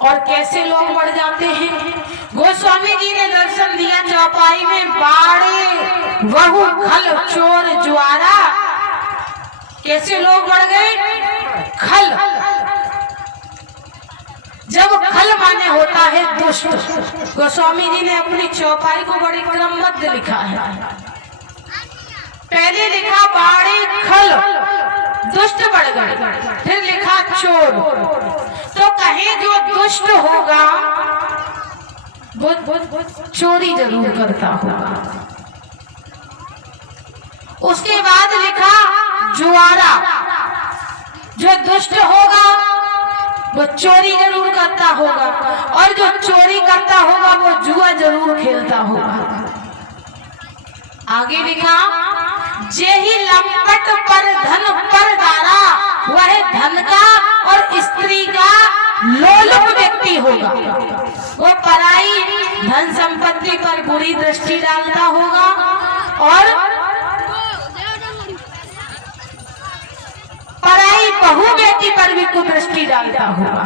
और कैसे लोग बढ़ जाते हैं। गोस्वामी जी ने दर्शन दिया चौपाई में, बाड़े वहु खल चोर जुआरा। कैसे लोग बढ़ गए? खल, जब खल माने होता है दुष्ट। गोस्वामी जी ने अपनी चौपाई को बड़ी क्रमबद्ध लिखा है। पहले लिखा बाड़े खल, दुष्ट बढ़ गए, फिर लिखा चोर। तो कहीं जो दुष्ट होगा वो चोरी जरूर करता होगा। उसके बाद लिखा जुआरा, जो दुष्ट होगा वो चोरी जरूर करता होगा, और जो चोरी करता होगा वो जुआ जरूर खेलता होगा। आगे लिखा जेहि लंपट पर धन पर दारा, वह धन का और स्त्री का लोलुप व्यक्ति होगा। वो पराई धन संपत्ति पर बुरी दृष्टि डालता होगा और पराई बहु बेटी पर भी कुदृष्टि डालता होगा।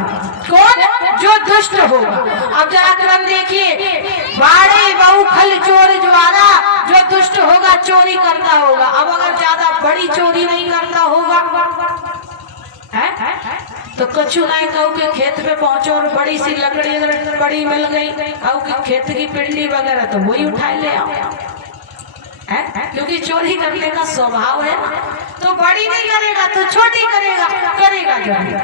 कौन? जो दुष्ट होगा। अब जरा क्रम देखिए, बाड़े बहु खल चोर जुआरा, जो दुष्ट होगा चोरी करता होगा। अब अगर ज्यादा बड़ी चोरी नहीं करता होगा है? तो कछु नहीं कहू के खेत पे पहुंचो और बड़ी सी लकड़ी अगर बड़ी मिल गई, कहू के खेत की पिंडी वगैरह, तो वही उठाए ले आओ है? क्योंकि चोरी करने का स्वभाव है। तो बड़ी नहीं करेगा तो छोटी करेगा, करेगा जरूर।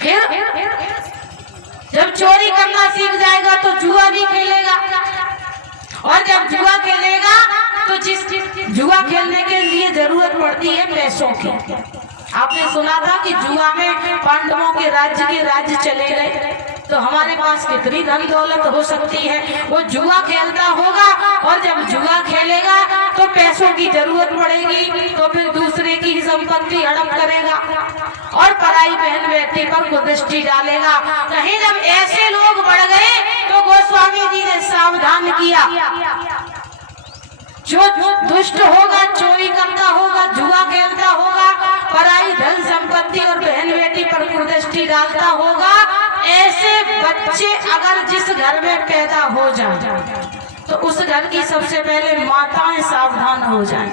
फिर जब चोरी करना सीख जाएगा तो जुआ भी खेलेगा, और जब जुआ खेलेगा तो जिस जुआ खेलने के लिए जरूरत पड़ती है पैसों की। आपने सुना था कि जुआ में पांडवों के राज्य चले गए, तो हमारे पास कितनी धन दौलत हो सकती है। वो जुआ खेलता होगा, और जब जुआ खेलेगा तो पैसों की जरूरत पड़ेगी, तो फिर दूसरे की संपत्ति हड़प करेगा और पराई बहन बेटी पर कुदृष्टि डालेगा। कहीं जब ऐसे लोग बढ़ गए तो गोस्वामी जी ने सावधान किया, जो दुष्ट होगा, चोरी करता होगा, जुआ खेलता होगा, पराई धन संपत्ति और बहन बेटी पर कुदृष्टि डालता होगा, ऐसे बच्चे अगर जिस घर में पैदा हो जाए तो उस घर की सबसे पहले माताएं सावधान हो जाएं।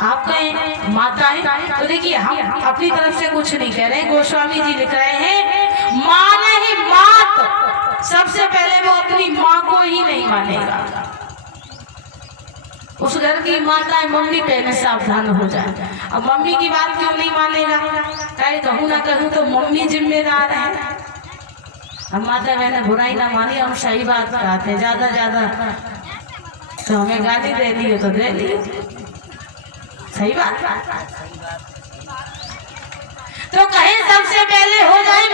आप कहें माताएं, तो देखिए हम अपनी तरफ से कुछ नहीं कह रहे हैं, गोस्वामी जी लिख रहे हैं मां नहीं मात। सबसे पहले वो अपनी माँ को ही नहीं मानेगा। उस घर की माता मम्मी पहले सावधान हो जाए। अब मम्मी की बात क्यों नहीं मानेगा? कहे कहूँ ना कहूँ तो मम्मी जिम्मेदार है। हम माता मैंने बुराई ना मानी, हम सही बात कहते हैं। ज्यादा तो हमें गाली दे दी तो दे दी, सही बात। तो कहीं सबसे पहले हो जाए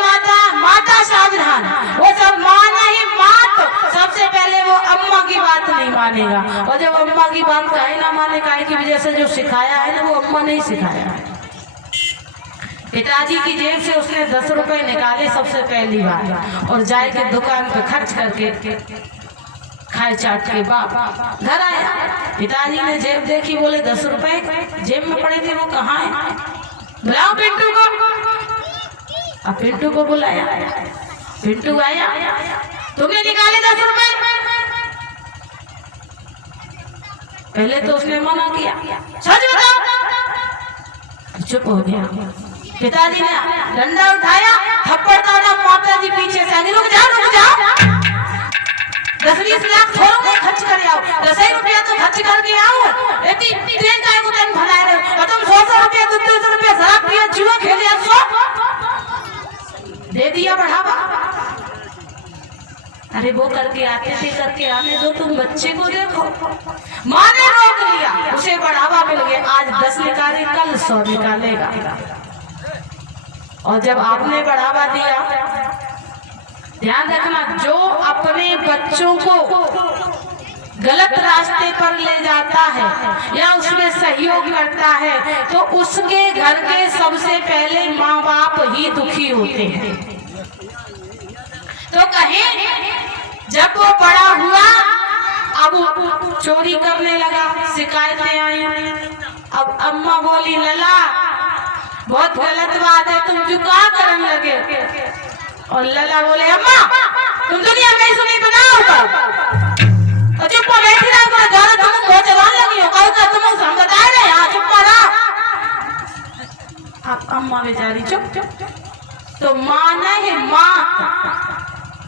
माता सावधान। वो सब माँ नहीं मात, सबसे पहले वो अम्मा की बात नहीं मानेगा। और जब अम्मा की बात काहे ना माने, काहे की वजह से जो सिखाया है ना वो अम्मा नहीं सिखाया है। पिताजी की जेब से उसने 10 रुपए निकाले सबसे पहली बार, और जाए के दुकान पे खर्च करके खाए चाट के बाप घर आया। पिताजी ने जेब देखी, बोले 10 रुपए जेब में पड़े थे, वो कहाँ है? बुलाओ पिंटू को। अब पिंटू को बुलाया, पिंटू आया, तुमने निकाले 10 रुपए? पहले तो उसने मना किया, सच बताओ। चुप हो गया। पिताजी ने डंडा उठाया, थप्पड़ मारा, माता जी पीछे से आगे, रुक जाओ 10-20 लाख थोड़ा नहीं खर्च कर आओ, 10 रुपया तो खर्च करके आओ। ट्रेन का को तुम भला रहे हो, और तुम 100 रुपया 200 रुपया शराब पिया, जुआ खेले, 100 दे दिया बढ़ावा। अरे वो करके आते थे, करके आने दो, तुम बच्चे को देखो। माँ ने रोक लिया, उसे बढ़ावा मिल गया। आज 10 निकाले, कल 100 निकालेगा। और जब आपने बढ़ावा दिया, ध्यान रखना, जो अपने बच्चों को गलत रास्ते पर ले जाता है या उसमें सहयोग करता है, तो उसके घर के सबसे पहले माँ बाप ही दुखी होते हैं। तो कहीं जब वो बड़ा हुआ, अब चोरी करने लगा, शिकायतें आई। अब अम्मा बोली, लला बहुत गलत बात है, तुम जो क्या करने लगे? और लला बोले अम्मा तुम दुनिया में ही सुनी बनाओ और चुप बैठी रहो करो ज्यादा तुम बहुत जवान लगी हो कहो तुम हम बता रहे यहाँ चुप रहो। अब अम्मा बेचारी चुप तो माना है माँ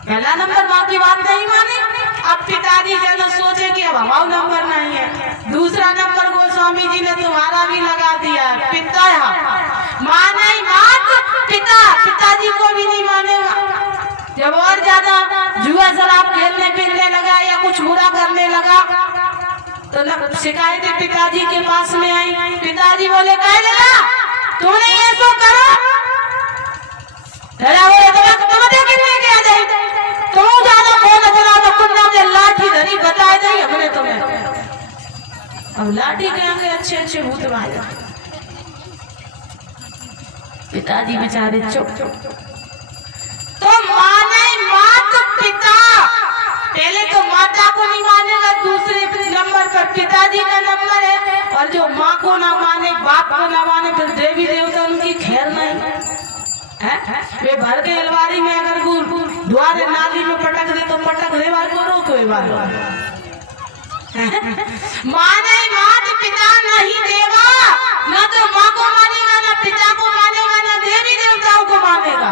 पहला नंबर माँ की बात नहीं माने। अब पिताजी जब सोचे कि अब हमारा नंबर नहीं है, दूसरा नंबर गोस्वामी जी ने तुम्हारा भी लगा दिया पिता माँ नहीं मात पिताजी को भी नहीं मानेगा। जब और ज्यादा जुआ शराब खेलने फिरने लगा या कुछ बुरा करने लगा तो शिकायतें पिताजी के पास में आई। पिताजी बोले कह देना तूने ये तो करो लाठी बता दी हमने तुम्हें। अब लाठी के आगे अच्छे अच्छे भूत मारे। पिताजी बेचारे चुप तो माने मात पिता पहले तो माता को नहीं मानेगा, दूसरे नंबर पर पिताजी का नंबर है और जो माँ को ना माने बाप को ना माने फिर देवी देवता उनकी खैर नहीं है। वे भर के अलमारी में अगर द्वार नाली में पटक दे तो पटक दे बार को रोक माने मात पिता नहीं देगा, ना तो माँ को मानेगा ना पिता को मानेगा ना देवी देवताओं को मानेगा।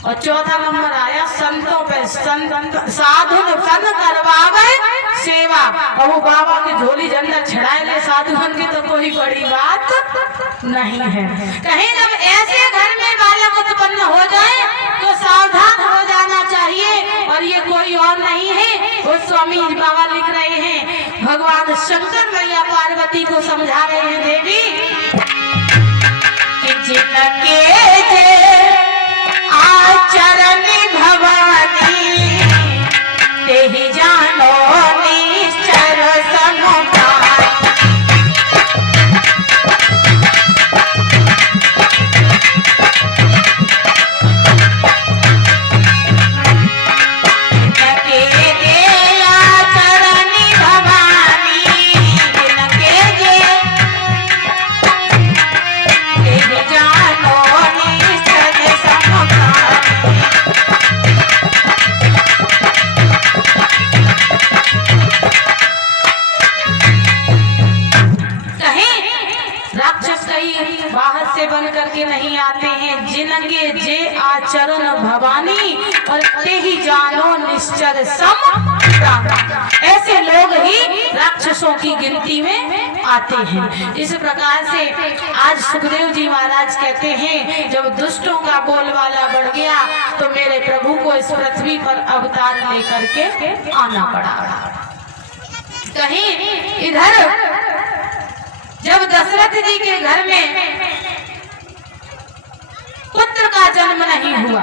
और चौथा नंबर आया संतों पे साधु सन करवावे सेवा और वो बाबा की झोली झंडा छड़ाए ले साधुन की तो कोई बड़ी बात नहीं है। कहीं जब ऐसे घर में बालक उत्पन्न हो जाए तो सावधान हो जाना चाहिए। और ये कोई और नहीं है, वो स्वामी बाबा लिख रहे हैं, भगवान शंकर मैया पार्वती को समझा रहे हैं देवी कि जिनके आचरण भवानी ते ही जानो निश्चर समुदाय। बाहर से बन करके नहीं आते हैं, जिनके जे आचरण भवानी और ते ही जानो निश्चर सम। ऐसे लोग ही राक्षसों की गिनती में आते हैं। इस प्रकार से आज सुखदेव जी महाराज कहते हैं जब दुष्टों का बोलबाला बढ़ गया तो मेरे प्रभु को इस पृथ्वी पर अवतार लेकर के आना पड़ा। कहीं इधर जब दशरथ जी के घर में पुत्र का जन्म नहीं हुआ